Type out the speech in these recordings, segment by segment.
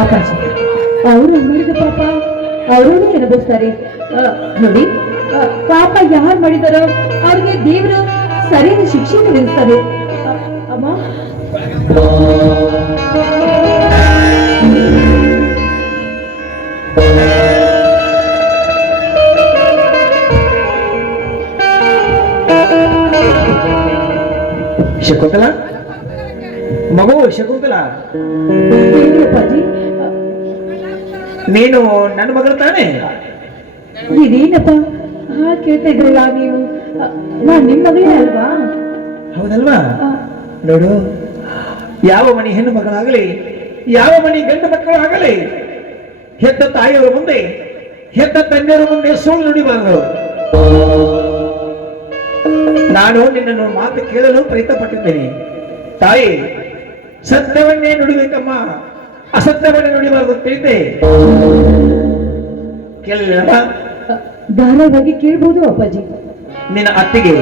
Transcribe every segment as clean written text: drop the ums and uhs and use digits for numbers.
ಅಪ್ಪಾಜಿ ಅವರು ಮಾಡಿದ ಪಾಪ ಅವರೇ ಅನುಭವಿಸ್ತಾರೆ. ನೋಡಿ, ಪಾಪ ಯಾರು ಮಾಡಿದಾರೋ ಅವ್ರಿಗೆ ದೇವರು ಸರಿಯಾದ ಶಿಕ್ಷೆ ವಿಧಿಸ್ತಾರೆ. ಅಮ್ಮ, ಶಕುಂತಲಾ, ಮಗು ಶಕುಂತಲಾ, ಅಪ್ಪಾಜಿ ನೀನು ನನ್ನ ಮಗಳು ತಾನೇ? ಇದೇನಪ್ಪ ಕೇಳ್ತಾ ಇದ್ರಲ್ಲ ನೀವು? ನಾನ್ ನಿಮ್ಮ ಮಗಳೇ ಅಲ್ವಾ? ಹೌದಲ್ವಾ? ನೋಡು, ಯಾವ ಮನೆ ಹೆಣ್ಣು ಮಕ್ಕಳಾಗಲಿ, ಯಾವ ಮನೆ ಗಂಡು ಮಕ್ಕಳಾಗಲಿ, ಹೆತ್ತ ತಾಯಿಯವರ ಮುಂದೆ, ಹೆತ್ತ ತಂದೆಯವರ ಮುಂದೆ ಸುಳ್ಳು ನುಡಿಬಾರದು. ನಾನು ನಿನ್ನನ್ನು ಮಾತು ಕೇಳಲು ಪ್ರಯತ್ನ ಪಟ್ಟಿದ್ದೇನೆ. ತಾಯಿ, ಸತ್ಯವನ್ನೇ ನುಡಿಬೇಕಮ್ಮ, ಅಸತ್ಯವನ್ನೇ ನುಡಿಬಾರದು ತಿಳಿದೆ. ಕೇಳಲಿಲ್ಲಮ್ಮ? ಧಾರಾಳವಾಗಿ ಕೇಳ್ಬೋದು ಅಪ್ಪಾಜಿ. ನಿನ್ನ ಅತ್ತಿಗೆ,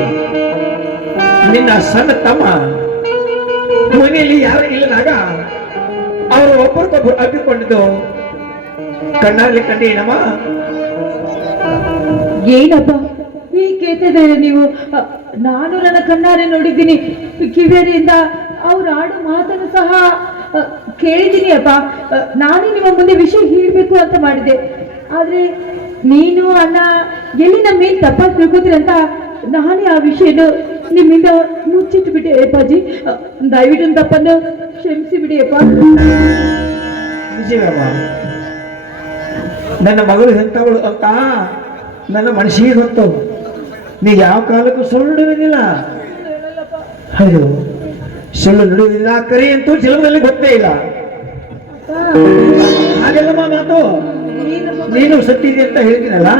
ನಿನ್ನ ಸಣ್ಣ ತಮ್ಮ ಮನೆಯಲ್ಲಿ ಯಾರು ಇಲ್ಲದಾಗ ಅವರು ಒಬ್ಬರಿಗೊಬ್ಬರು ಅಪ್ಪಿಕೊಂಡಿದ್ದು ಕಣ್ಣಾಗ್ಲಿ ಕಂಡೇನಮ್ಮ? ಏನಪ್ಪ ಹೀಗೆ ಕೇಳ್ತಿದ್ದಾರೆ ನೀವು? ನಾನು ನನ್ನ ಕಣ್ಣಾರೆ ನೋಡಿದ್ದೀನಿ, ಕಿವಿಯರಿಂದ ಅವ್ರು ಆಡೋ ಮಾತನ್ನು ಸಹ ಕೇಳಿದ್ದೀನಿ ಅಪ್ಪ. ನಾನೇ ನಿಮ್ಮ ಮುಂದೆ ವಿಷಯ ಹೇಳ್ಬೇಕು ಅಂತ ಮಾಡಿದೆ, ಆದ್ರೆ ನೀನು ಅಣ್ಣ ಎಲ್ಲಿ ನಮ್ಮ ಮೇಲೆ ತಪ್ಪಾಗಿ ತಿಳ್ಕೊತೀರಂತ ನಾನೇ ಆ ವಿಷಯನ ನಿಮ್ಮಿಂದ ಮುಚ್ಚಿಟ್ಟು ಬಿಟ್ಟೆ ಅಪ್ಪಾಜಿ. ದಯವಿಟ್ಟು ತಪ್ಪನ್ನು ಕ್ಷಮಿಸಿ ಬಿಡಿ ಅಪ್ಪ. ವಿಜಯಮ್ಮ, ನನ್ನ ಮಗಳು ಎಂತವಳು ಅಂತ ನನ್ನ ಮನಸ್ಸಿಗೆ ಗೊತ್ತು. ನೀ ಯಾವ ಕಾಲಕ್ಕೂ ಸುಳ್ಳು ನುಡಿಯುವುದಿಲ್ಲ. ಹೌದು, ಸುಳ್ಳು ನುಡಿಯುವುದಿಲ್ಲ. ಕರಿ ಅಂತೂ ಜೀವನದಲ್ಲಿ ಗೊತ್ತೇ ಇಲ್ಲ. ಹಾಗೆಲ್ಲಮ್ಮ ಮಾತು. ನೀನು ಸತ್ತಿದೆ ಅಂತ ಹೇಳ್ತೀನಲ್ಲ,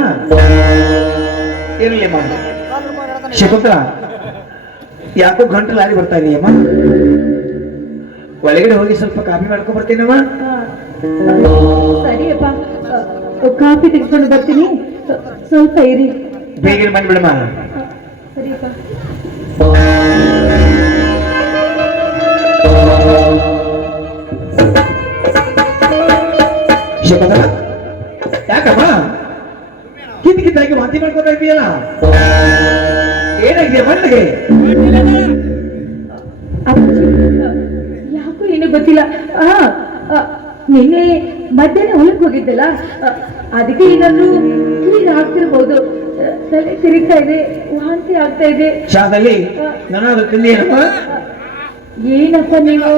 ಇರಲಿಮ್ಮ. ಶಕುಂತಲಾ, ಯಾಕೋ ಗಂಟಲಾರಿ ಬರ್ತಾ ಇದೆಯಮ್ಮ? ಒಳಗಡೆ ಹೋಗಿ ಸ್ವಲ್ಪ ಕಾಫಿ ಮಾಡ್ಕೊಂಡ್ ಬರ್ತೀನಮ್ಮ. ಸರಿಯಪ್ಪ, ಕಾಫಿ ತೆಗೆದುಕೊಂಡು ಬರ್ತೀನಿ, ಸ್ವಲ್ಪ ಇರಿ. ಬೇಗ ಬಂದ್ಬಿಡಮ್ಮ. ಸರಿಯಪ್ಪ. ಶಕುಂತಲಾ, ಯಾಕಮ್ಮ ಕಿತ್ತಾಗಿ ವಾಂತಿ ಮಾಡ್ಕೊತಾ ಇದೆಯಲ್ಲ? ಏನಾಗಿದೆ ಮನೆಗೆ? ಯಾಕೋ ಏನು ಗೊತ್ತಿಲ್ಲ. ನಿನ್ನೆ ಮಧ್ಯಾಹ್ನ ಹೊಲಕ್ಕೆ ಹೋಗಿದ್ದಲ್ಲ, ಅದಕ್ಕೆ ಏನಾದ್ರು ಹೀಗಾಗ್ತಿರ್ಬೋದು. ತಲೆ ತಿರುಗ್ತಾ ಇದೆ, ವಾಂತಿ ಆಗ್ತಾ ಇದೆ. ಶಾದಲ್ಲಿ ನಾನಾದ್ರೂ ತಿಂದೇನಪ್ಪ? ಏನಪ್ಪ ನೀವು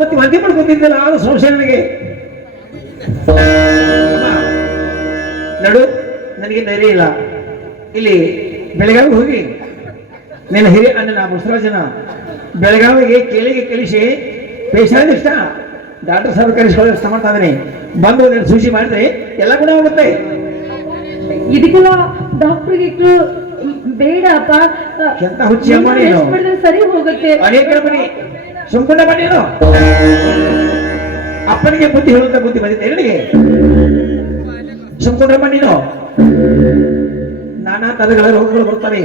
ಮತ್ತೆ ವಾಂತಿ ಮಾಡ್ಕೊತಿದ್ದಲ್ಲ, ಅದು ಸಂಶಯ ನನಗೆ. ನಡು, ನನಗೆ ಧೈರ್ಯ ಇಲ್ಲ. ಇಲ್ಲಿ ಬೆಳಗಾವಿಗೆ ಹೋಗಿ ನಿನ್ನ ಹಿರಿಯ ಅಣ್ಣನ ಬಸವರಾಜನ ಬೆಳಗಾವಿಗೆ ಕೇಳಿಗೆ ಕಳಿಸಿ ಪೇಷಂಟ್ ಇಷ್ಟ ಡಾಕ್ಟರ್ ಸಾಹೇಬ್ ಕರೆಸ್ಕೊಳ್ಳೋ ವ್ಯವಸ್ಥೆ ಮಾಡ್ತಾ ಇದ್ದೀನಿ. ಬಂದು ನೀನು ಸೂಚಿ ಮಾಡಿದ್ರೆ ಎಲ್ಲ ಗುಣ ಹೋಗುತ್ತೆ. ಇದಕ್ಕೆಲ್ಲ ಡಾಕ್ಟರ್ಗೆ ಇಟ್ಟು ಬೇಡ ಅಪ್ಪ. ಎಂತ ಹುಚ್ಚಿ ಅಮ್ಮ ನೀನು? ಸರಿ ಹೋಗುತ್ತೆ. ಅನೇಕ ಬನ್ನಿ, ಸುಮ್ಕೊಂಡ ಬನ್ನಿ. ಅಪ್ಪನಿಗೆ ಬುದ್ಧಿ ಹೇಳುವಂತ ಬುದ್ಧಿ ಬಂದಿದ್ದೆ ನನಗೆ. ಸುಮ್ಕೊಂಡ್ರೆ ನೀನು ನಾನಾ ತರಗಳ ರೋಗಗಳು ಬರ್ತವೆ.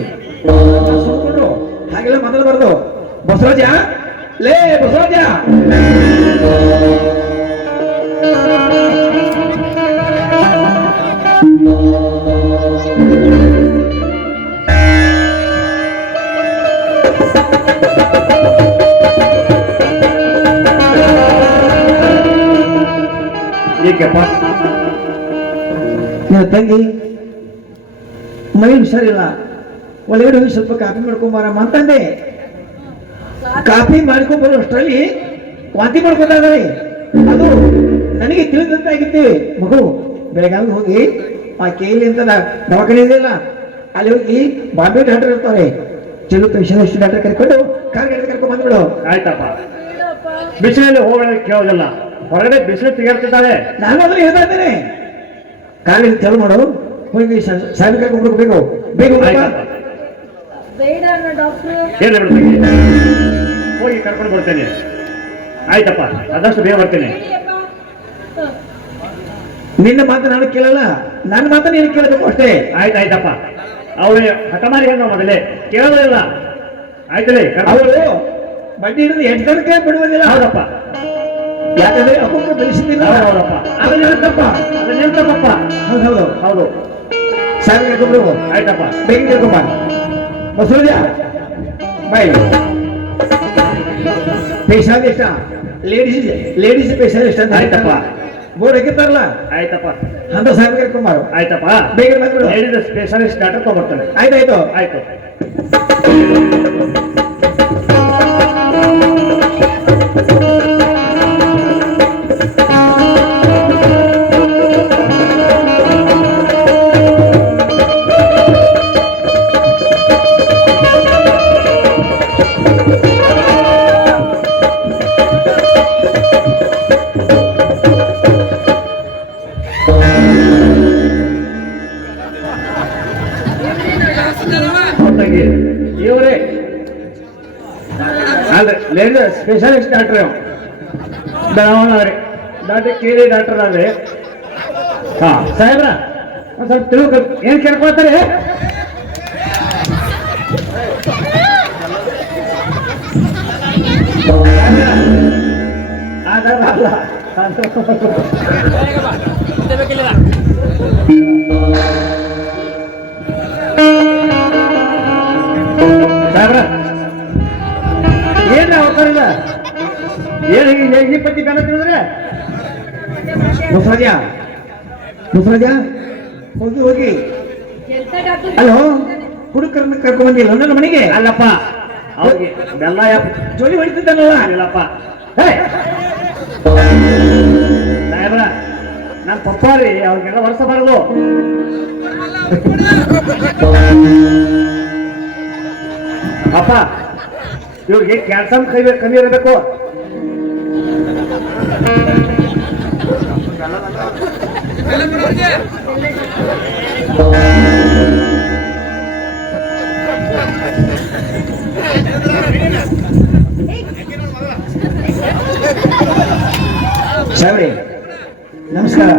ಸುಮ್ಕೊಂಡ್ರು ಹಾಗೆಲ್ಲ ಮಾತಾಡಬಾರ್ದು. ಬಸವರಾಜ, ಲೇ ಬಸವರಾಜ, ಏಕೆಪ್ಪ ನಿನ್ನ ತಂಗಿ ಮೈ ಹುಷಾರಿಲ್ಲ, ಒಳಗಡೆ ಹೋಗಿ ಸ್ವಲ್ಪ ಕಾಫಿ ಮಾಡ್ಕೊಂಬಾರಮ್ಮ ಅಂತಂದೆ. ಕಾಫಿ ಮಾಡ್ಕೊಂಡ್ ಬರೋ ಅಷ್ಟರಲ್ಲಿ ವಾಂತಿ ಮಾಡ್ಕೊತಾ ಇದ್ದಾರೆ. ಅದು ನನಗೆ ತಿಳಿದಂತಾಗಿದ್ದೆ. ಮಗು ಬೆಳಗಾವಿಗೆ ಹೋಗಿ ಆ ಕೇಳಿ ಅಂತ ದವಾಖಾನೆ ಇದೆಯಲ್ಲ, ಅಲ್ಲಿ ಹೋಗಿ ಬಾಂಬೆ ಡಾಕ್ಟರ್ ಇರ್ತಾರೆ, ಚಲೋ ಸ್ಪೆಷಲಿಸ್ಟ್ ಡಾಕ್ಟರ್ ಕರ್ಕೊಂಡು ಕಾರ್ಗಡೆ ಕರ್ಕೊಂಡು ಬಂದ್ಬಿಡು. ಆಯ್ತಪ್ಪ, ಬಿಸಿಲಲ್ಲಿ ಹೋಗೋದಕ್ಕೆ ಕೇಳೋದಿಲ್ಲ, ಹೊರಗಡೆ ಬಿಸಿಲು ತಿರುಗಾಡ್ತಿದ್ದಾಳೆ. ನಾನು ಅದ್ರಲ್ಲಿ ಹೇಳ್ತಾ ಇದ್ದೇನೆ, ಕಾರ್ಗಡೆ ಚಾಲು ಮಾಡು, ಹೋಗಿ ಸಾಹೇಬ್ ಕರ್ಕೊಂಡು ಹೋಗ್ಬೇಕು. ಬೇಗ ಬೇಡ ಡಾಕ್ಟರ್. ಏನು ಬಿಡ್ತೀನಿ, ಹೋಗಿ ಕರ್ಕೊಂಡು ಬರ್ತೇನೆ. ಆಯ್ತಪ್ಪ, ಆದಷ್ಟು ಬೇಗ ಬರ್ತೇನೆ. ನಿನ್ನ ಮಾತು ನಾನು ಕೇಳಲ್ಲ, ನನ್ನ ಮಾತು ನೀನು ಕೇಳಬೇಕು ಅಷ್ಟೇ. ಆಯ್ತಾಯ್ತಪ್ಪ, ಅವಳು ಹಠಮಾರಿ ಅನ್ನೋ ಮೊದಲೇ ಕೇಳೋದಿಲ್ಲ. ಆಯ್ತಲೇ, ಅವಳು ಬಡ್ಡಿ ಹಿಡಿದು 8 ತನಕ ಬಿಡುವುದಿಲ್ಲ. ಹೌದಪ್ಪ, ಯಾಕಂದ್ರೆ ಅಪ್ಪಕ್ಕ ಬೆಳೆಸಿದ್ದಿಲ್ಲ. ಹೌದಪ್ಪ. ಅದನ್ನ ಹೇಳ್ತಪ್ಪ. ಅದನ್ನ ಎಂತಪ್ಪ? ಹೌದು ಹೌದು. ಸಾಹೇಬ್ ಹೇಳ್ಕೊಂಡ್ರು. ಆಯ್ತಪ್ಪ. ಬೇಗ ಹೇಳ್ಕೊಂಬ ಬಸವರಾಜ ಬಾಯ್. ಪೈಸಾ ಎಷ್ಟ? ಲೇಡೀಸ್ ಪೈಸಾ ಎಷ್ಟ ಅಂತ ಆಯ್ತಪ್ಪ. ಬೋರ್ಡ್ ಹಾಕಿರ್ತಾರಲ್ಲ ಆಯ್ತಪ್ಪ. ಅಂತ ಸಾಹೇಬ್ ಹೇಳ್ಕೊಂಬಾರು. ಆಯ್ತಪ್ಪ. ಬೇಗ ಬಂದ್ಬಿಡು. ಹೇಳಿದ ಸ್ಪೆಷಲಿಸ್ಟ್ ಡಾಕ್ಟರ್ ತಗೊಂಡ್ಬರ್ತಾನೆ. ಆಯ್ತಾಯ್ತು. ಆಯ್ತು. ತಂಗಿ ಇವರೇ ಅಲ್ಲ ಲೇಡಿ ಸ್ಪೆಷಲಿಸ್ಟ್ ಡಾಕ್ಟ್ರ್ ಬೆಳವಣ್ಣ ಡಾಕ್ಟರ್ ಕೇಳಿ ಡಾಕ್ಟರ್ ಆದ್ರೆ ಹಾ ಸಾಹೇಬ್ರ ಒಂದ್ ಸ್ವಲ್ಪ ತಿಳ್ಕೊ ಏನ್ ಕೇಳ್ಕೊಳ್ತಾರೆ. ಅಲ್ಲ ಸಾಹೇಬ್ರ ಏನ್ ಅವತಾರಿಲ್ಲ ಏನ್ ಈ ಪಟ್ಟಿ ಬೇಡ ತಿಳಿದ್ರೆ ಬಸವರಾಜ ಹೋಗಿ ಹೋಗಿ ಅಲ್ಲೋ ಹುಡುಕರನ್ನ ಕರ್ಕೊಂಡ್ ಬಂದಿಲ್ಲ ನನ್ನ ಮನೆಗೆ. ಅಲ್ಲಪ್ಪ ಅವ್ರಿಗೆ ಬೆಲ್ಲ ಜೋಲಿ ಹೊಡಿತಿದ್ದಾನಲ್ಲ. ಇಲ್ಲಪ್ಪ ಸಾಹೇಬ್ರ ನನ್ನ ಪಪ್ಪ ರೀ ಅವ್ರಿಗೆಲ್ಲ ವರ್ಷಬಾರದು. ಅಪ್ಪ ಇವ್ರಿಗೆ ಕ್ಯಾಲ್ಸಿಯಂ ಕಮ್ಮಿ ಇರಬೇಕು. ಸಾಹೇಬ್ರೆ ನಮಸ್ಕಾರ.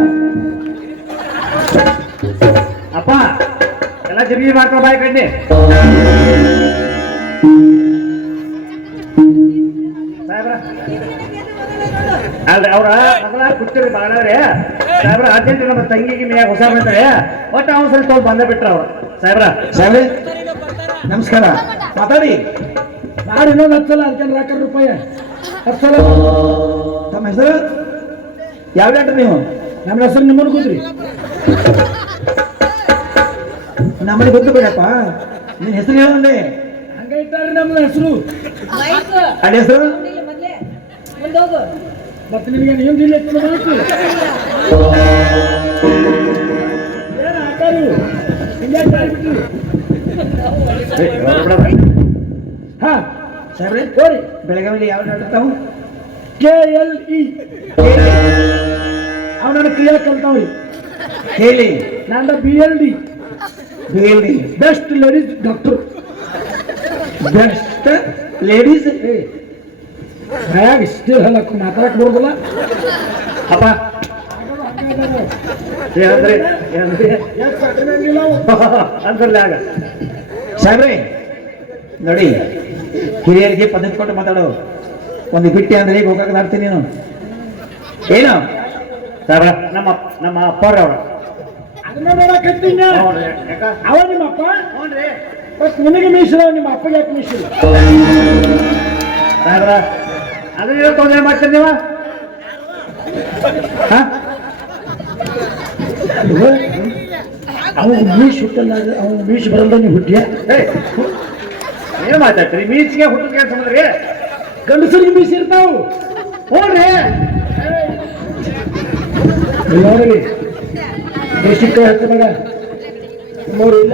ಅಪ್ಪ ಎಲ್ಲ ಜಮೀನು ಮಾಡ್ಕೊಂಡು ಬಾಯ್ ಕಣ್ಣಿ. ಸಾಹೇಬ್ರ ಅಲ್ರಿ ಅವ್ರ ಮೊದಲ ಕುಟ್ಟಿ ಬಾಳವ್ರೆ ಸಾಹೇಬ್ರ ಅರ್ಜೆಂಟ್ ನಮ್ಮ ತಂಗಿಗೆ ಮ್ಯಾಗ ಹೊಸ ಬಂತಾರೆ ಒಟ್ಟು ಅವ್ನು ಸ್ವಲ್ಪ ತೊಗೊಂಡು ಬಂದ ಬಿಟ್ರ ಅವ್ರು. ಸಾಹೇಬ್ರೆ ನಮಸ್ಕಾರ. ಮಾತಾಡಿ. ನಾನು ಇನ್ನೊಂದು 10 ಸಲ ಅದಕ್ಕೆ ರಾಕರ್ ರೂಪಾಯಿ 10 ಸಲ. ತಮ್ಮ ಹೆಸರು ಯಾವ ಡಾಕ್ಟರ್ ನೀವು? ನಮ್ಮ ಹೆಸರು ನಿಮ್ಮನ್ನು ಕೂತ್ರಿ. ನಮ್ಮನೆ ಗೊತ್ತು ಬೇಡಪ್ಪ, ನಿನ್ನ ಹೆಸರು ಹೇಳಂದೆ. ಹಂಗ ಇಟ್ಟಾರೆ ನಮ್ಮ ಹೆಸರು. ಅದ ಹೆಸರು ಮತ್ತೆ ನಿಮಗೆ ನಿಮ್ದು ಇಲ್ಲ ಬೇಕು ಏನು ಹಾಕಾರು ಹಿಂಗೆ ಬಿಟ್ರಿ. ಹಾ ಸಾಹೇಬ್ರೆ ಹೋರಿ ಬೆಳಗಾವಿಲಿ ಯಾವ ಡಾಕ್ಟರ್ ತಾವು? KLE ಅವನನ್ನು ಕ್ರಿಯಾ ಕಲ್ತಾವ್ರಿ. ಹೇಳಿ. ನಂದ BLD best ladies doctor. Best ladies ಹಾಗೆ ಸ್ಟಿಲ್ ಹಲ್ಲಕ್ಕೆ ಮಾತಾಡಕ್ ಬರೋದಿಲ್ಲ. ಅಪ್ಪ ಏನಂದ್ರಿ ಅಂದ್ರಲ್ಲ ಆಗ ಸಾಹೇಬ್ರೆ ನೋಡಿ, ಹಿರಿಯರಿಗೆ ಪದ್ಧತಿ ಕೊಟ್ಟು ಮಾತಾಡೋ. ಒಂದು ಬಿಟ್ಟೆ ಅಂದ್ರೆ ಈಗ ಹೋಗಕ್ಕೆ ನೀನು ಏನು ಸಾಹೇಬ್ರ ನಮ್ಮ ಅಪ್ಪವ್ರ ಅದನ್ನ ನೋಡಕತ್ತೀನಿ. ಅವ ನಿಮ್ಮ ಅಪ್ಪ ಬಸ್ ನಿನಗೆ ಮೀಸಲು, ನಿಮ್ಮ ಅಪ್ಪಗೆ ಯಾಕೆ ಮೀಸಲು? ಸಾಹೇಬ್ರ ಅದನ್ನ ತೊಂದರೆ ಮಾಡ್ತೀರಿ ನೀವ? ಅವ ಮೀಸ್ ಹುಟ್ಟಲ್ಲ, ಅವ ಮೀಸ್ ಬರಲ್ಲ. ನೀವು ಹುಟ್ಟಿಯ ಏನ್ ಮಾತಾಡ್ತೀರಿ? ಮೀಸಿಗೆ ಹುಟ್ಟು ಕೆಲಸ ಮಾಡಿದ್ರಿ ಗಂಡಸರಿಗೆ ಮೀಸ್ ಇರ್ತಾವು. ಹೋಗ್ರಿ ನೋಡಿ ದೇಶಕ್ಕೆ ಹತ್ತಬೇಡ ಮೂರು ಇಲ್ಲ.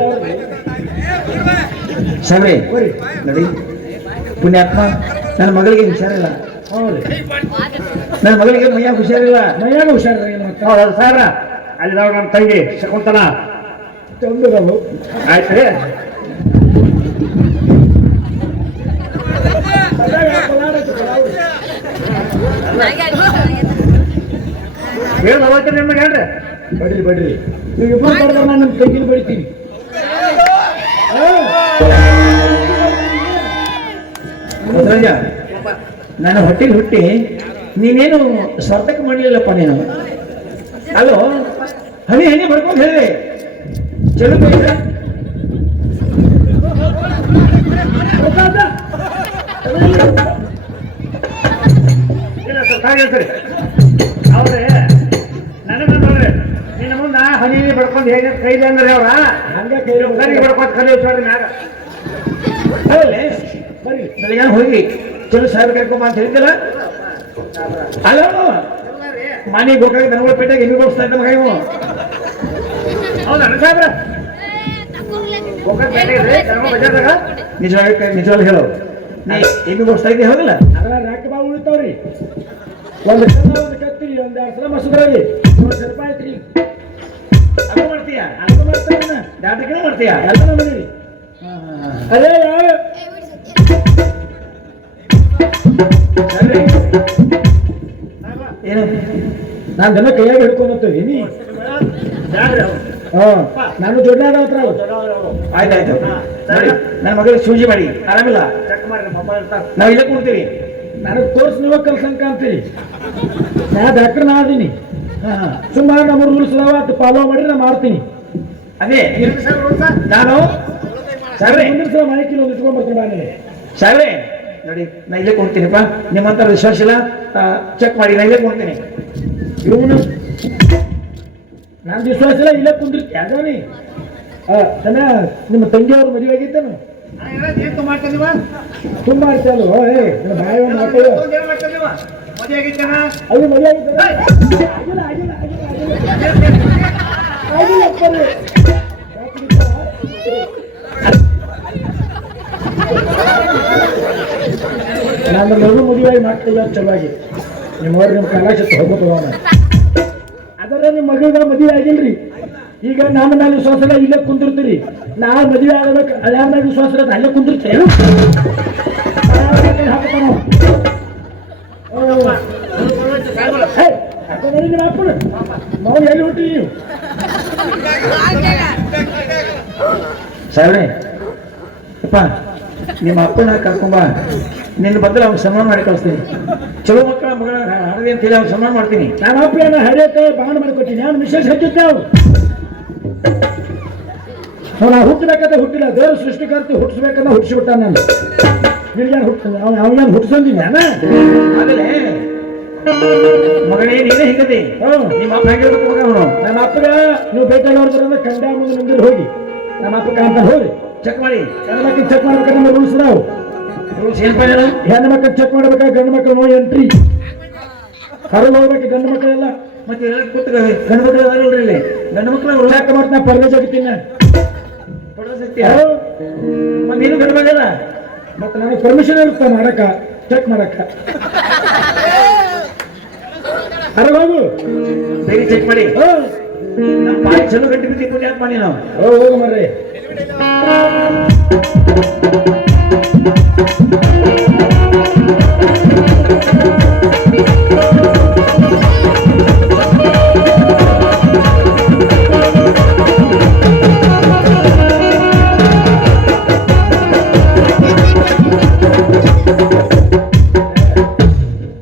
ಸಾಹೇಬ್ರೆ ನೋಡಿ, ಪುಣ್ಯಾತ್ಮ ನನ್ನ ಮಗಳಿಗೆ ಹುಷಾರಿಲ್ಲ. ಹೌದು ನನ್ನ ಮಗಳಿಗೆ ಮೈಯಾಗ ಹುಷಾರಿಲ್ಲ. ಮೈಯಾಗ ಹುಷಾರಿಲ್ಲ. ಹೌದು ಸಾಹೇಬ್ರ ಅಲ್ಲಿ ನಮ್ಮ ತಂಗಿ ಶಕುಂತಲ ತಂದವು ಆಯ್ತು ರೀ. ಏನು ಹೋಗ್ತೀರಿ ನಿಮಗೆ ಹೇಳ್ರಿ? ಬಡ್ರಿ ಬಡ್ರಿ ನೀವು ಇಬ್ಬರು ಬಡ್ದ ನಾನು ನಮ್ಮ ತಂಗಿನ ಬಡಿತೀನಿ. ಬಸವರಾಜ, ನನ್ನ ಹೊಟ್ಟೆಗೆ ಹುಟ್ಟಿ ನೀನೇನು ಸ್ವಾರ್ಥಕ್ಕೆ ಮಾಡಲಿಲ್ಲಪ್ಪ ನೀನು. ಅಲ್ಲೋ ಹನಿ ಹನಿ ಬರ್ಕೊಂಡು ಹೇಳಿದೆ ಚಲೋ ಇಲ್ಲ ಸ್ವಲ್ಪ ಹೇಳ್ತಾರೆ ಅವ್ರೆ ನನಗೆ ನೋಡ್ರಿ ನಿನ್ನ ಮುಂದೆ ಹನಿ ಬಡ್ಕೊಂಡು ಹೇಗೆ ಕೈಲಿ ಅಂದ್ರೆ ಅವ್ರ ಹಂಗೆ ಕೈಲಿ ನನಗೆ ಬಡ್ಕೊಂಡು ಕಲಿಯೋರಿ ಮ್ಯಾಗ ಹೌದಲ್ಲೇ ಬರೀ ಬೆಳಗ್ಗೆ ಹೋಗಿ ಚಲೋ ಸಾಹೇಬ್ ಕರ್ಕೊಂಬ ಅಂತ ಹೇಳಿದ್ದಲ್ಲ. ಅಲ್ಲ ಮನೆ ಗೋಕಾಗ ದನಗಳ ಪೇಟೆಗೆ ಎಮ್ಮೆ ಬೋಡಿಸ್ತಾ ಇದ್ದ ಮಗ ಇವು. ಹೌದಾ ಸಾಹೇಬ್ರ ಬಜಾರ್ದಾಗ ನಿಜವಾಗಿ ಹೇಳೋ ನೀ ಎಮ್ಮೆ ಬೋಡಿಸ್ತಾ ಇದ್ದೆ ಹೌದಲ್ಲ. ಅದ್ರ ರಾಕ ಬಾ ಉಳಿತಾವ್ರಿ. ಒಂದು ಸಲ ಒಂದು ಕತ್ತಿ ಒಂದ್ 2 ಸಲ ಮಸೂದ್ರಿ 1 ರೂಪಾಯಿ ಐತ್ರಿ. ಅದು ಮಾಡ್ತೀಯ ಅದು ಮಾಡ್ತಾನ ದಾಟಕಿನೂ ಮಾಡ್ತೀಯ. ಎಲ್ಲ ನಮ್ಮನೇರಿ. ಅದೇ ಯಾವ ಸರಿ. ಏನು ನಾನು ದನ ಕೈಯಾಗ ಹಿಡ್ಕೊಂಡಂತೀವಿ ನೀ ನಾನು ದೊಡ್ಡ ಹತ್ರ ಆಯ್ತಾಯ್ತು ನೋಡಿ ನನ್ನ ಮಗಳಿಗೆ ಸೂಜಿ ಮಾಡಿ ಆರಾಮಿಲ್ಲ ಚೆಕ್ ಮಾಡಿ ನಮ್ಮ ಅಪ್ಪ ಇರ್ತಾರೆ. ನಾವು ಇಲ್ಲೇ ಕೂಡ್ತೀವಿ. ನನಗೆ ಕೋರ್ಸ್ ನೀವು ಕಲ್ಸಂಕ ಅಂತೀರಿ. ನಾ ಡಾಕ್ಟರ್ ನಾ ಅದೀನಿ. ಸುಮಾರು ನಮ್ಮ ರೂಲ್ಸ್ ಅದಾವ ಅದು ಫಾಲೋ ಮಾಡಿ ನಾ ಮಾಡ್ತೀನಿ. ಅದೇ ನಾನು ಸಾಹೇಬ್ರೆ ಮುಂದಿನ ಸಲ ಮನೆ ಕಿಲೋ ಇಟ್ಕೊಂಡ್ ಬರ್ತೀನಿ ಬಾನಿ. ಸಾಹೇಬ್ರೆ ನೋಡಿ ನಾ ಇಲ್ಲೇ ಕೊಡ್ತೀನಿಪ್ಪ. ನಿಮ್ಮಂತ ವಿಶ್ವಾಸ ಇಲ್ಲ ಚೆಕ್ ಮಾಡಿ ನಾ ಇಲ್ಲೇ ಕೊಡ್ತೀನಿ. ಇವನು ನಾನು ವಿಶ್ವಾಸ ಇಲ್ಲ ಇಲ್ಲೇ ಕುಂದಿರ್ತಿ ಯಾವ್ದಾನಿ ತನ ನಿಮ್ಮ ತಂಗಿಯವ್ರ ಮದುವೆ ಆಗಿತ್ತೇನು ಮಾಡ್ತೀವ ತುಂಬಾ ಆಯ್ತಲ್ವ ಏ ನನ್ನ ಬಾಯಿ ಒಂದು ಹಾಕೋ ಮದುವೆ ಆಗಿದ್ದಾನ ಅದು ಮದುವೆ ಆಗಿತ್ತಲ್ಲ ಆಗಿಲ್ಲ ಆಗಿಲ್ಲ ಆಗಿಲ್ಲ ಆಗಿಲ್ಲ ಅಪ್ಪರೇ. ನಾನು ಲಘು ಮದುವೆ ಮಾಡ್ತೀವಿ ಅಂತ ಚಲುವಾಗಿ ನಿಮ್ಮವ್ರು ನಿಮ್ಮ ಕಲಾಕ್ಷ ಹೋಗ್ಬೋದು ಅದರ ನಿಮ್ಮ ಮಗಳ ಮದುವೆ ಆಗಿಲ್ರಿ. ಈಗ ನಮ್ಮ ಮೇಲೆ ವಿಶ್ವಾಸ ಇಲ್ಲ ಇಲ್ಲೇ ಕುಂದಿರ್ತೀರಿ. ನಾ ಮದುವೆ ಆಗಬೇಕು ಅಳ್ಯಾರ ಮೇಲೆ ವಿಶ್ವಾಸ ಇರೋದು ಅಲ್ಲೇ ಕುಂದಿರ್ತೀರಿ. ನಾವು ಎಲ್ಲಿ ಹುಟ್ಟಿ ನೀವು ಸಾಹೇಬ್ರೆ ಅಪ್ಪ ನಿಮ್ಮ ಅಪ್ಪನ ಕರ್ಕೊಂಬ ನಿನ್ನ ಬದಲು ಅವ್ನು ಸನ್ಮಾನ ಮಾಡಿ ಕಳಿಸ್ತೀನಿ. ಚಲೋ ಮಕ್ಕಳ ಮಗಳ ಹಾಡದೆ ಅಂತ ಹೇಳಿ ಅವ್ನು ಸನ್ಮಾನ ಮಾಡ್ತೀನಿ. ನಮ್ಮ ಅಪ್ಪ ಏನೋ ಹರಿಯಕ್ಕೆ ಬಾಂಡ್ ಮಾಡ್ಕೊತೀನಿ. ನಾನು ವಿಶೇಷ ಹಚ್ಚಿದ್ದೆ ಅವ್ರು ನಾವು ಹುಟ್ಟಬೇಕಾದ್ರೆ ಹುಟ್ಟಿಲ್ಲ. ದೇವ್ರ ಸೃಷ್ಟಿಕರ್ತಿ ಹುಟ್ಟಿಸ್ಬೇಕನ್ನ ಹುಟ್ಟಿಸ್ಬಿಟ್ಟ ನಾನು. ನಿನ್ಗೇನು ಅವನೇನು ಹುಟ್ಟಿಸಂದಿನಿ ನಾನು. ಆಗಲೇ ಮಗನೇ ನೀನೇ ಹಿಂಗದಿ ನಿಮ್ಮ ಅಪ್ಪ ಹೆಂಗಿರ್ಬೇಕು ಮಗ ಅವನು. ನಮ್ಮ ಅಪ್ಪಗ ನೀವು ಭೇಟಿ ನೋಡಿದ್ರೆ ಕಂಡ ಮುಂದೆ ನಿಮ್ಗೆ ಹೋಗಿ ನಮ್ಮ ಅಪ್ಪ ಕಾಂತ ಹೋಗಿ ಚೆಕ್ ಮಾಡಿ. ಹೆಣ್ಣು ಮಕ್ಕಳು ಚೆಕ್ ಮಾಡ್ಬೇಕಾದ್ರೆ ನಮ್ಮ ರೂಲ್ಸ್ ನಾವು ರೂಲ್ಸ್ ಏನಪ್ಪ ಹೇಳು. ಹೆಣ್ಣು ಮಕ್ಕಳು ಚೆಕ್ ಮಾಡ್ಬೇಕಾದ್ರೆ ಗಂಡು ಮಕ್ಕಳು ನೋ ಎಂಟ್ರಿ. ಹೊರಗೆ ಹೋಗ್ಬೇಕು ಗಂಡು ಮಕ್ಕಳೆಲ್ಲ. ಮತ್ತೆ ಎಲ್ಲ ಕೂತ್ ಗಂಡು ಮಕ್ಕಳು ಅದಾರಲ್ರಿ ಇಲ್ಲಿ ಗಂಡು ಮಕ್ಕಳು ಯಾಕೆ ಮಾಡ್ತಾ ಪರ್ವೇಜ್ ಆಗಿದ್ದೀನಿ ಮತ್ತೆ ನೀನು ಗಂಡು ಮಗದ ಮತ್ತೆ ನನಗೆ ಪರ್ಮಿಷನ್ ಇರುತ್ತೆ ಮಾಡಕ್ಕ ಚೆಕ್ ಮಾಡಕ್ಕ. ಹೊರಗೆ ಹೋಗು ಬೇಗ ಚೆಕ್ ಮಾಡಿ. ನಮ್ಮ ಬಾಯಿ ಚಲೋ ಗಂಟೆ ಬಿದ್ದು ಪೂಜೆ ಯಾಕೆ ಮಾಡಿ ನಾವು ಹೋಗು ಮರ್ರಿ.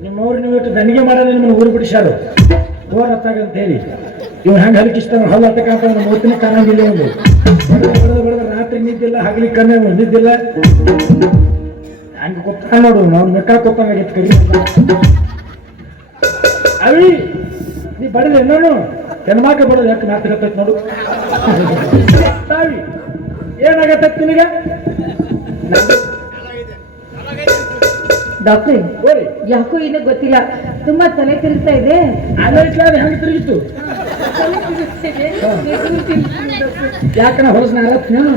ನಿಮ್ಮವ್ರು ನೀವು ಇಟ್ಟು ದನಿಗೆ ಮಾಡೋದು ನಿಮ್ಮನ್ನು ಊರು ಬಿಡಿಸ್ಯಾರು ಓರ್ ಹತ್ತಾಗ ಅಂತ ಹೇಳಿ. ಇವ್ ಹೆಂಗೆ ಹಲಕಿಸ್ತಾನ ಹಲ್ಲು ಹತ್ತಕ್ಕಂತ ಮೂರ್ತಿನ ಕಾಣಂಗಿಲ್ಲ. ಒಂದು ಬಡದ ರಾತ್ರಿ ನಿದ್ದಿಲ್ಲ ಹಗಲಿ ಕಣ್ಣೆ ನಿದ್ದಿಲ್ಲ ಹಂಗೆ ಕೊತ್ತ ನೋಡು ನಾವು ಮೆಕ್ಕ ಕೊತ್ತಂಗಾಗಿತ್ತು ಕರಿ ಅವಿ ನೀ ಬಡದೆ ನೋಡು ಹೆಣ್ಮಾಕ ಬಡೋದು ಯಾಕೆ ನಾಟಕತ್ತೈತೆ ನೋಡು. ತಾವಿ ಏನಾಗತ್ತೈತಿ ನಿನಗೆ ಡಾಕ್ಟ್ರೆ ಓರಿ ಯಾಕೋ ಏನೋ ಗೊತ್ತಿಲ್ಲ ತುಂಬಾ ತಲೆ ತಿರುಗ್ತಾ ಇದೆ. ಅಲ್ಲೈತ್ಲಾದ ಹೆಂಗೆ ತಿರುಗಿತ್ತು ಯಾಕನ ಹೊಲಸನ ನಾನು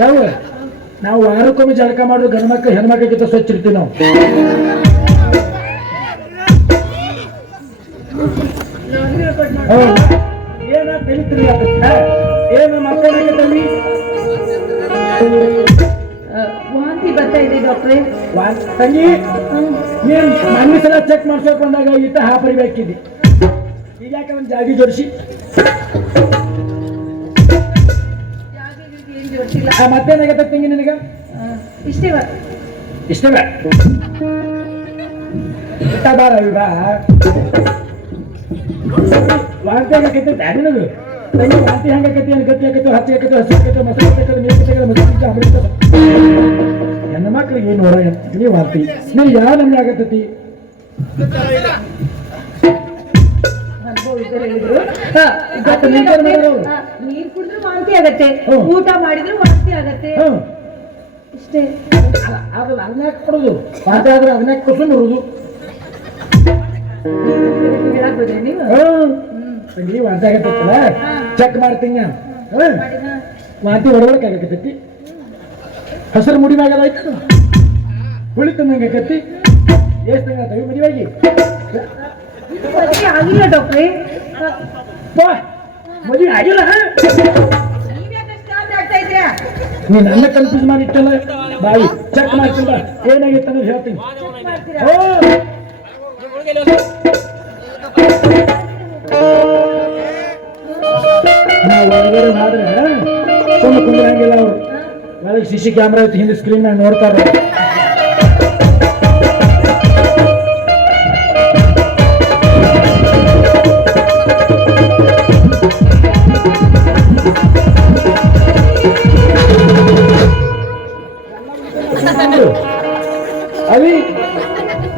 ಯಾವ ನಾವು ವಾರಕ್ಕೊಮ್ಮೆ ಜಳಕ ಮಾಡೋದು ಗಂಡು ಮಕ್ಕಳು ಹೆಣ್ಮಕ್ಳಿಗಿಂತ ಸ್ವಚ್ಛ ಇರ್ತೀವಿ ನಾವು. ಏನ ತಿಳಿತೀರಿ ಏನ ಮಕ್ಕಳಿಗೆ ವಾಂತಿ ಬರ್ತಾ ಇದೆ ಡಾಕ್ಟ್ರೆ. ತಂಗಿ ನೀನ್ ಮನೆ ಸಲ ಚೆಕ್ ಮಾಡ್ಸೋಕ್ ಬಂದಾಗ ಇಟ್ಟ ಹಾಪರಿಬೇಕಿದ್ದಿ. ಈಗ ಯಾಕೆ ಒಂದು ಜಾಗಿ ಜೋಡಿಸಿ ಮತ್ತೇನಾಗತ್ತ ತಂಗಿ ನಿನಗ ಇಷ್ಟೇ ಇಷ್ಟವೇ ಎಂತ ಬಾರ ಇವ ವಾಂತಿ ಆಗಕೈತೆ ನಿನಗೆ ತಂಗಿ ವಾಂತಿ ಹಂಗಾಕೈತಿ ಏನು ಗಟ್ಟಿ ಆಕೈತೆ ಹಚ್ಚಿ ಆಕೈತೆ ಹಸಿ ಆಕೈತೆ ಮೊಸರು ಆಕೈತೆ ನೀರು ಆಕೈತೆ ಮೊಸರು ಅಮೃತ ಹೆಣ್ಣು ಮಕ್ಳಿಗೆ ಏನು ಹೊರ ನೀ ವಾಂತಿ ನೀ ಯಾವ ನಮ್ಗೆ ಆಗತ್ತೈತಿ ನೀರ್ ಕುಡಿದ್ರು ವಾಂತಿ ಆಗತ್ತೆ, ಹ್ಮ್. ಊಟ ಮಾಡಿದ್ರು ವಾಂತಿ ಆಗತ್ತೆ ಇಷ್ಟೇ. ಅದು ಅದನ್ಯಾಕೆ ಕೊಡೋದು ವಾಂತಿ ಆದ್ರೆ ಅದನ್ಯಾಕೆ ಕುಸುಮ್ ಇರುವುದು ಹೇಳಕ್ ಹೋದ್ರೆ ನೀವು ತಂಗಿ ವಾಂತಿ ಆಗತ್ತಲ್ಲ ಚೆಕ್ ಮಾಡ್ತೀನಿ ಮಾಡಿನ? ವಾಂತಿ ಹೊರಗಡೆ ಆಗತ್ತೈತಿ ಹಸಿರು ಮುಡಿ ಮ್ಯಾಗ ಆಯ್ತು ಉಳಿತಂದಂಗೆ ಆಕತಿ ಎಷ್ಟು ತಿಂಗಳ ತವಿ ಮದುವೆಯಾಗಿ ಮದ್ವೆ ಆಗಿಲ್ಲ ಡಾಕ್ಟ್ರೇ. ಮದುವೆ ಆಗಿಲ್ಲ ನೀವ್ಯಾಕಷ್ಟು ಗಾಬರಿ ಆಗ್ತಾ ಇದ್ದೀರಾ? ನೀನು ನನ್ನ ಕನ್ಫ್ಯೂಸ್ ಮಾಡಿಟ್ಟಲ್ಲ ಬಾಯಿ ಚೆಕ್ ಮಾಡ್ತೀನಿ ಬಾ ಏನಾಗಿತ್ತು ಅನ್ನೋದು ಹೇಳ್ತೀನಿ ಚೆಕ್ ಮಾಡ್ತೀರಾ? ಓ ನಾವು ಒಳಗಡೆ ಮಾಡಿದ್ರೆ ಸುಮ್ಮನೆ ಕುಂದ್ರಂಗಿಲ್ಲ ಅವರು ಒಳಗೆ CC ಕ್ಯಾಮ್ರಾ ಐತಿ ಹಿಂದೆ ಸ್ಕ್ರೀನ್ ಮ್ಯಾಗ ನೋಡ್ತಾರೆ ಅವಿ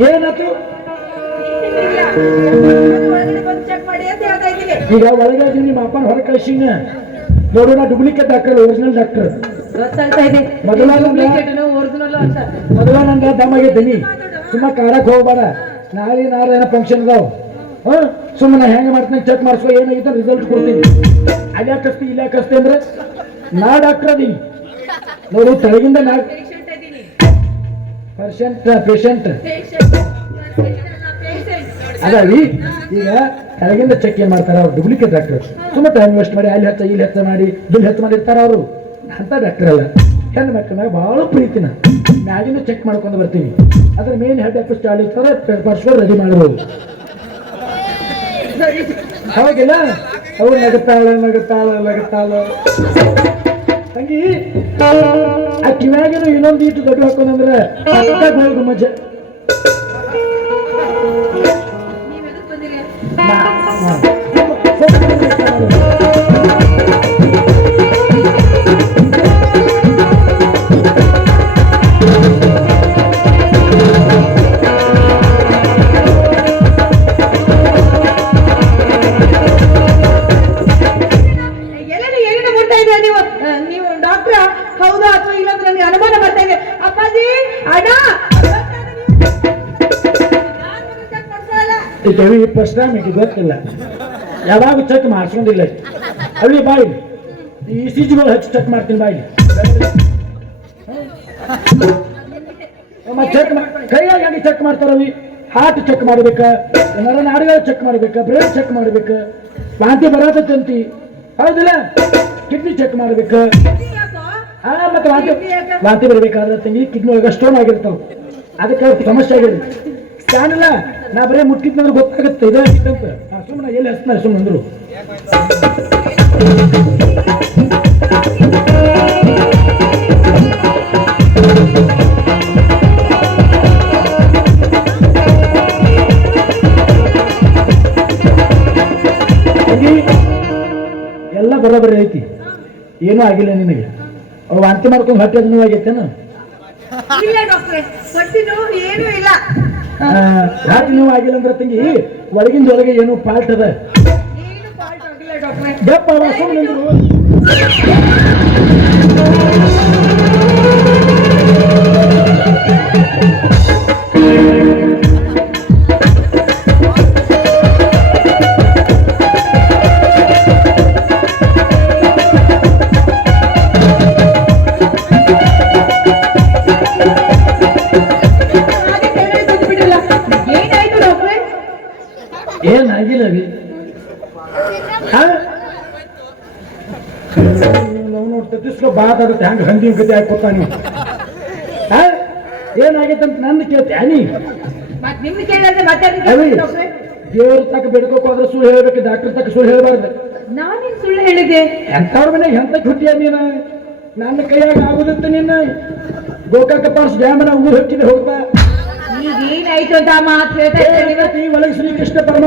ಏನಾಯ್ತು ಒಳಗಡೆ ಬಂದು ಚೆಕ್ ಮಾಡಿ ಅಂತ ಹೇಳ್ತಾ ಇದ್ದೀನಿ. ಈಗ ಒಳಗೆ ನಿಮ್ಮ ಅಪ್ಪನ ಹೊರ ಕಳ್ಸಿನ ನೋಡೋಣ ಡೂಪ್ಲಿಕೇಟ್ ಡಾಕ್ಟರ್ ಒರಿಜಿನಲ್ ಡಾಕ್ಟರ್ ಗೊತ್ತಾಗ್ತಾ ಇದೆ ಒರಿಜಿನಲ್ ಅಂತ. ಮೊದಲ ನಂಗೆ ದಮ್ಮಾಗೈತೀನಿ ಸುಮ್ಮ ಕಾರಕ್ಕೆ ಹೋಗ್ಬೇಡ ನಾಳೆ ನಾಳೆ ಏನೋ ಫಂಕ್ಷನ್ ಅದಾವ ಸುಮ್ಮನೆ ಹೆಂಗೆ ಮಾಡ್ತೀನಿ ಚೆಕ್ ಮಾಡಿಸ್ಕೊ ಏನಾಗಿತ್ತು ರಿಸಲ್ಟ್ ಕೊಡ್ತೀನಿ ಅಲ್ಯಾಕೆ ಕಸ್ತಿ ಇಲ್ಲ ಕಸ್ತಿ ಅಂದ್ರೆ ನಾ ಡಾಕ್ಟರ್ ಅದೀನಿ ನೋಡು ತೆಳಗಿಂದ ನಾ ಪೇಷಂಟ್ ಇದ್ದೀನಿ. ಪೇಷಂಟ್ ಅದಾವಿ ಈಗ ಕೆಳಗಿಂದ ಚೆಕ್ ಏನ್ ಮಾಡ್ತಾರ ಅವ್ರು ಡೂಪ್ಲಿಕೇಟ್ ಡಾಕ್ಟರ್ ಸುಮ್ಮ ಟೈಮ್ ವೇಸ್ಟ್ ಮಾಡಿ ಅಲ್ಲಿ ಹಚ್ಚ ಇಲ್ಲಿ ಹಚ್ಚ ಮಾಡಿ ದುಡ್ಡು ಹೆಚ್ಚು ಮಾಡಿರ್ತಾರ ಅವರು ಅಂತ ಡಾಕ್ಟರ್ ಅಲ್ಲ ಹೆಣ್ಣು ಮಕ್ಕಳ ಬಹಳ ಪ್ರೀತಿನ ಮ್ಯಾಗಿನ ಚೆಕ್ ಮಾಡ್ಕೊಂಡು ಬರ್ತೀವಿ ಅದ್ರ ಮೇನ್ ಹೆಡ್ ಆಫೀಸ್ ಚಾಲು ಇರ್ತಾರೆ ಪೇಪರ್ಸ್ಗಳು ರೆಡಿ ಮಾಡ್ಬೋದು ಅವಾಗಿಲ್ಲ ಅವ್ರು ನಗುತ್ತಾಳ ತಂಗಿ ಆ ಕಿವ್ಯಾಗೇನು ಇನ್ನೊಂದು ಇಟ್ಟು ದೊಡ್ಡ ಹಾಕೊಂಡ್ರೆ ಹೋಗು ಮಜಾ ನೀವ್ ಎದಕ್ ಬಂದಿರಿ? ಎಲ್ಲೆಲ್ಲಿ ಏನೇನೋ ಮಾಡ್ತಾ ಇದ್ದೀರಾ ನೀವು? ನೀವು ಡಾಕ್ಟ್ರಾ ಹೌದಾ ಅಥವಾ ಇಲ್ಲ ಅಂತ ನನಗೆ ಅನುಮಾನ ಬರ್ತಾ ಇದೆ. ಅಪ್ಪಾಜಿ ಅಣ್ಣ ಈ ಫಸ್ಟ್ ಟೈಮ್ ಈಗ ಗೊತ್ತಿಲ್ಲ ಯಾವಾಗ ಚೆಕ್ ಮಾಡಿಸ್ಕೊಂಡಿಲ್ಲ ಅಲ್ಲಿ ಬಾಯಿ ಈ ಸಿಜಿಗಳು ಹಚ್ಚಿ ಚೆಕ್ ಮಾಡ್ತೀನಿ ಬಾಯಿ ಚೆಕ್ ಕೈಯಾಗಿ ಚೆಕ್ ಮಾಡ್ತಾರವಿ ಹಾರ್ಟ್ ಚೆಕ್ ಮಾಡ್ಬೇಕಾ ನರ ನಾಡಿಗಳು ಚೆಕ್ ಮಾಡ್ಬೇಕಾ ಬ್ರೇನ್ ಚೆಕ್ ಮಾಡ್ಬೇಕಾ ವಾಂತಿ ಬರತಂತಿ ಹೌದಿಲ್ಲ ಕಿಡ್ನಿ ಚೆಕ್ ಮಾಡ್ಬೇಕಾ ಮತ್ತೆ ವಾಂತಿ ಬರಬೇಕಾದ್ರೆ ತಂಗಿ ಕಿಡ್ನಿ ಒಳಗೆ ಸ್ಟೋನ್ ಆಗಿರ್ತಾವ ಅದಕ್ಕೆ ಸಮಸ್ಯೆ ಆಗಿರುತ್ತೆ ಸ್ಕ್ಯಾನ್ ಇಲ್ಲ ನಾ ಬರೀ ಮುಟ್ಟಿದ್ನಂದ್ರೆ ಗೊತ್ತಾಗುತ್ತೆ ಇದೇ ಆಗಿತ್ತಂತ ಸುಮ್ಮನೆ ಎಲ್ಲಿ ಹಚ್ತಾರೆ ಸುಮ್ಮನೆ ಅಂದ್ರು ಎಲ್ಲ ಬರೋಬರಿ ಐತಿ ಏನೂ ಆಗಿಲ್ಲ ನಿನಗೆ ಅವು ವಾಂತಿ ಮಾಡ್ಕೊಂಡು ಹೊಟ್ಟೆ ನೋವು ಆಗೈತೇನು ಇಲ್ಲ ಡಾಕ್ಟ್ರೆ ಹೊಟ್ಟೆ ನೋವು ಏನೂ ಇಲ್ಲ. ರಾತ್ರಿ ನೋವು ಆಗಿಲ್ಲ ಅಂದ್ರೆ ತಂಗಿ ಒಳಗಿಂದ ಒಳಗೆ ಏನೋ ಪಾಲ್ಟ್ ಅದ ಏನು ಫಾಲ್ಟ್ ಆಗಿಲ್ಲ ಡಾಕ್ಟ್ರೆ. ದಪ್ಪ ಅವ ಸುಮ್ಮನೆ ಅಂದ್ರು ಏನಾಯ್ತು ಡಾಕ್ಟ್ರೆ? ಏನಾಗಿಲ್ಲ ರೀ ನಾವು ನೋಡ್ತಿಸ್ಕೊ ಬಾದಾಗುತ್ತೆ ಹಂಗೆ ಹಂದಿ ಗತಿ ಹಾಕೊತಾನೆ ಏನಾಗೈತಂತ ನಂದು ಕೇಳ್ತಿ ನೀ ಮತ್ ನಿಮ್ದು ಕೇಳಿದ್ರೆ ಮತ್ತೆ ಅವಿ ಡಾಕ್ಟ್ರೆ ದೇವ್ರ ತಕ್ಕ ಬಿಡ್ಕೋಕ್ ಹೋದ್ರೆ ಸುಳ್ಳು ಹೇಳ್ಬೇಕು ಡಾಕ್ಟರ್ ತಕ್ಕ ಸುಳ್ಳು ಹೇಳ್ಬಾರ್ದು ನಾನೇನ್ ಸುಳ್ಳು ಹೇಳಿದೆ? ಎಂಥವ್ರ ಮನೆಗೆ ಎಂತ ಹುಟ್ಟಿಯ ನೀನು ನನ್ನ ಕೈಯಾಗ ಆಗುದಂತ ನಿನ್ನ ಗೋಕಾಕ ಪಾರ್ಸ್ ಡ್ಯಾಮನ ಊರು ಹಚ್ಚಿದೆ ಹೋಗ್ತಾ ಈಗ ಏನಾಯ್ತು ಅಂತ ಮಾತು ಹೇಳ್ತಾ ಇದ್ದಾರೆ ನೀವು. ಒಳಗೆ ಶ್ರೀಕೃಷ್ಣ ಪರಮಾತ್ಮ